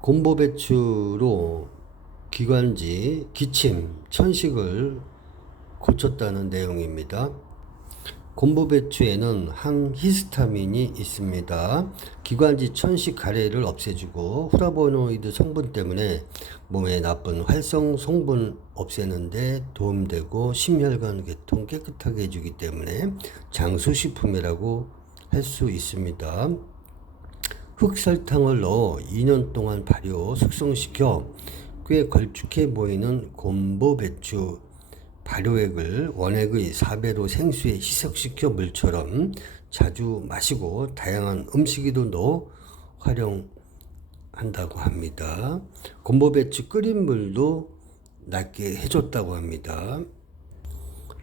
곰보배추로 기관지, 기침, 천식을 고쳤다는 내용입니다. 곰보배추에는 항히스타민이 있습니다. 기관지 천식 가래를 없애주고 플라보노이드 성분 때문에 몸에 나쁜 활성 성분 없애는데 도움되고 심혈관 계통 깨끗하게 해주기 때문에 장수식품이라고 할 수 있습니다. 흑설탕을 넣어 2년 동안 발효 숙성시켜 꽤 걸쭉해 보이는 곰보배추 발효액을 원액의 4배로 생수에 희석시켜 물처럼 자주 마시고 다양한 음식에도 넣어 활용한다고 합니다. 곰보배추 끓인 물도 낫게 해줬다고 합니다.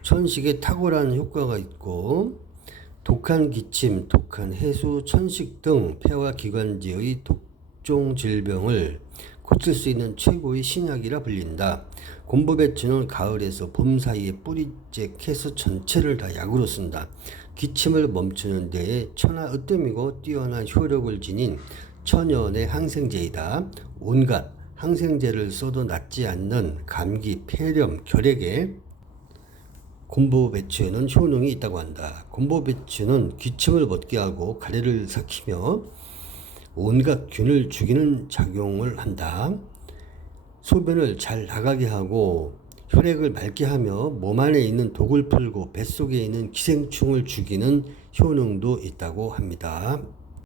천식에 탁월한 효과가 있고 독한 기침, 독한 해수, 천식 등 폐와 기관지의 독종 질병을 고칠 수 있는 최고의 신약이라 불린다. 곰보배추는 가을에서 봄 사이에 뿌리째 전체를 다 약으로 쓴다. 기침을 멈추는 데에 천하으뜸이고 뛰어난 효력을 지닌 천연의 항생제이다. 온갖 항생제를 써도 낫지 않는 감기, 폐렴, 결핵에 곰보배추에는 효능이 있다고 한다. 곰보배추는 기침을 멎게 하고 가래를 삭히며 온갖 균을 죽이는 작용을 한다. 소변을 잘 나가게 하고 혈액을 맑게 하며 몸 안에 있는 독을 풀고 뱃속에 있는 기생충을 죽이는 효능도 있다고 합니다.